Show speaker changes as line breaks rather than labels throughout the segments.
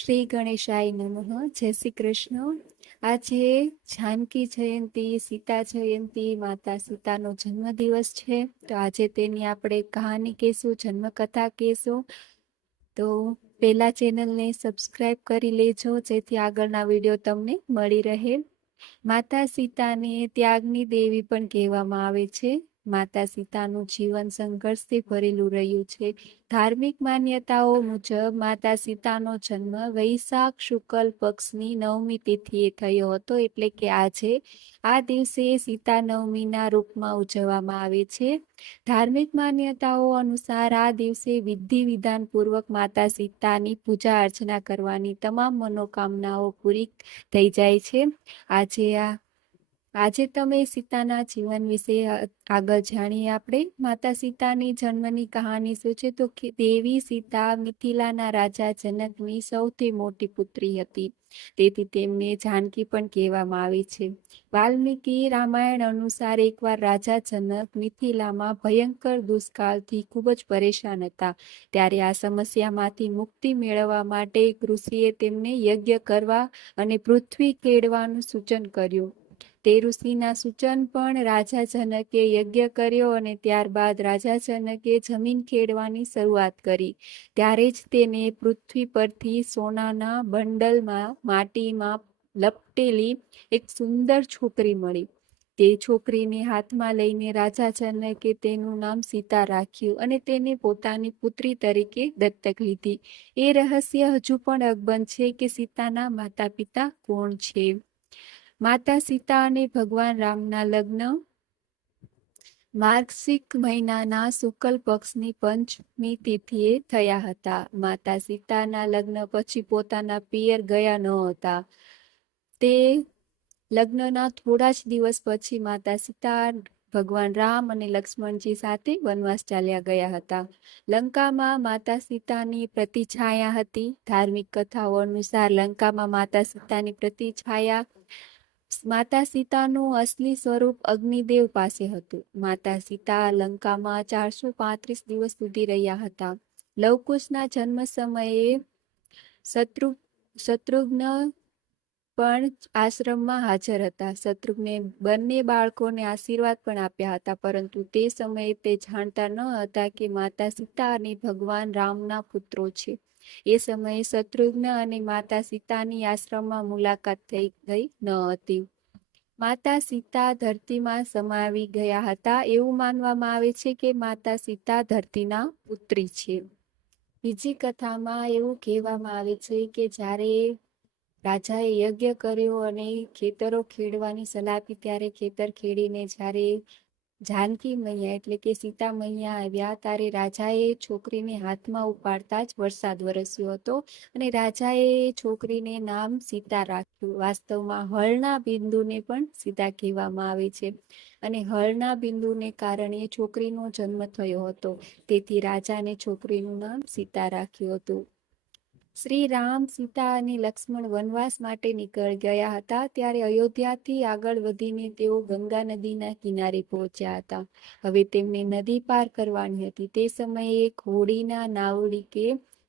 શ્રી ગણેશાય નમઃ. જય શ્રી કૃષ્ણ. આજે જાનકી જયંતિ, સીતા જયંતિ, માતા સીતાનો જન્મદિવસ છે. તો આજે તેની આપણે કહાની કહેશું, જન્મકથા કહેશું. તો પહેલા ચેનલને સબસ્ક્રાઇબ કરી લેજો, જેથી આગળના વીડિયો તમને મળી રહે. માતા સીતાને ત્યાગની દેવી પણ કહેવામાં આવે છે. માતા સીતાનું જીવન સંઘર્ષથી ભરેલું રહ્યું છે. ધાર્મિક માન્યતાઓ મુજબ માતા સીતાનો જન્મ વૈશાખ શુક્લ પક્ષની નવમી તિથિએ થયો હતો, એટલે કે આજે. આ દિવસે સીતા નવમીના રૂપમાં ઉજવવામાં આવે છે. ધાર્મિક માન્યતાઓ અનુસાર આ દિવસે વિધિ વિધાન પૂર્વક માતા સીતાની પૂજા અર્ચના કરવાની તમામ મનોકામનાઓ પૂરી થઈ જાય છે. આજે આ આજે તમે સીતાના જીવન વિશે આગળ જાણીએ આપણે. માતા સીતાની જન્મની કહાની શું છે? તો દેવી સીતા મિથિલાના રાજા જનકની સૌથી મોટી પુત્રી હતી. તેથી તેમને જાનકી પણ કહેવામાં આવી છે. વાલ્મીકી રામાયણ અનુસાર એકવાર રાજા જનક મિથિલામાં ભયંકર દુષ્કાળથી ખૂબ જ પરેશાન હતા. ત્યારે આ સમસ્યામાંથી મુક્તિ મેળવવા માટે ઋષિએ તેમને યજ્ઞ કરવા અને પૃથ્વી ખેડવાનું સૂચન કર્યું. તે ઋષિના સૂચન પણ રાજા જનકે યજ્ઞ કર્યો અને ત્યારબાદ રાજા જનકે જમીન ખેડવાની શરૂઆત કરી. ત્યારે જ તેને પૃથ્વી પરથી સોનાના બંડલમાં માટીમાં લપટેલી એક સુંદર છોકરી મળી. તે છોકરીને હાથમાં લઈને રાજા જનકે તેનું નામ સીતા રાખ્યું અને તેને પોતાની પુત્રી તરીકે દત્તક લીધી. એ રહસ્ય હજુ પણ અકબંધ છે કે સીતાના માતા પિતા કોણ છે? માતા સીતા અને ભગવાન રામના લગ્ન. માર્ગશિક મહિનાના શુક્લ પક્ષની પંચમી તિથિએ થયા હતા. માતા સીતાના લગ્ન પછી પોતાના પિયર ગયા ન હતા. તે લગ્નના થોડા જ દિવસ પછી માતા સીતા, ભગવાન રામ અને લક્ષ્મણજી સાથે વનવાસ ચાલ્યા ગયા હતા. લંકામાં માતા સીતાની પ્રતિછાયા હતી. ધાર્મિક કથાઓ અનુસાર લંકામાં માતા સીતાની પ્રતિછાયા માતા સીતાનું અસલી સ્વરૂપ અગ્નિદેવ પાસે હતું. માતા સીતા લંકામાં ચારસો પાંત્રીસ દિવસ સુધી રહ્યા હતા. લવકુશના જન્મ સમયે શત્રુ, શત્રુઘ્ન પણ આશ્રમમાં હાજર હતા. શત્રુઘ્ને બંને બાળકોને આશીર્વાદ પણ આપ્યા હતા, પરંતુ તે સમયે તે જાણતા ન હતા કે માતા સીતા અને ભગવાન રામના પુત્રો છે. એ સમયે શત્રુઘ્ન અને માતા સીતાની આશ્રમમાં મુલાકાત થઈ ગઈ ન હતી. માતા સીતા ધરતીમાં સમાવી ગયા હતા. એવું માનવામાં આવે છે કે માતા સીતા ધરતીના પુત્રી છે. બીજી કથામાં એવું કહેવામાં આવે છે કે જ્યારે રાજાએ યજ્ઞ કર્યો અને ખેતરો ખેડવાની સલાહ આપી, ત્યારે ખેતર ખેડીને જ્યારે જાનકી મૈયા એટલે કે સીતા મૈયા આવ્યા ત્યારે રાજાએ છોકરીને હાથમાં ઉપાડતા જ વરસાદ વરસ્યો હતો અને રાજાએ છોકરીને નામ સીતા રાખ્યું. વાસ્તવમાં હળના બિંદુને પણ સીતા કહેવામાં આવે છે અને હળના બિંદુને કારણે છોકરીનો જન્મ થયો હતો. તેથી રાજાને છોકરીનું નામ સીતા રાખ્યું હતું. શ્રી રામ સીતા અને લક્ષ્મણ વનવાસ માટે નીકળી ગયા હતા. ત્યારે અયોધ્યાથી આગળ વધીને તેઓ ગંગા નદીના કિનારે પહોંચ્યા હતા. હવે તેમને નદી પાર કરવાની હતી. તે સમયે એક હોડીના નાવડીકે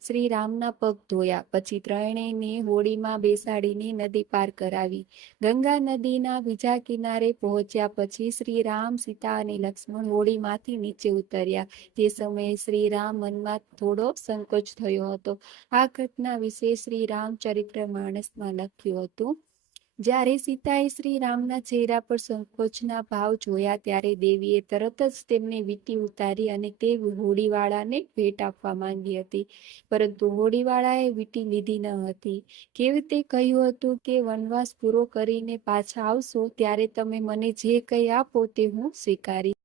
શ્રી રામના પગ ધોયા. પછી ત્રણેયને હોડીમાં બેસાડીને નદી પાર કરાવી. ગંગા નદીના બીજા કિનારે પહોંચ્યા પછી શ્રી રામ સીતા અને લક્ષ્મણ હોડીમાંથી નીચે ઉતર્યા. તે સમયે શ્રી રામ મનમાં થોડો સંકોચ થયો હતો. આ ઘટના વિશે શ્રી રામચરિત્ર માણસમાં લખ્યું હતું. જ્યારે સીતાએ શ્રી રામના ચહેરા પર સંકોચના ભાવ જોયા ત્યારે દેવીએ તરત જ તેમને વીટી ઉતારી અને તે હોડીવાળાને ભેટ આપવા માંગી હતી. પરંતુ હોડીવાળાએ વીટી લીધી ન હતી. કેવી તે કહ્યું હતું કે, વનવાસ પૂરો કરીને પાછા આવશો, ત્યારે તમે મને જે કંઈ આપો તે હું સ્વીકારી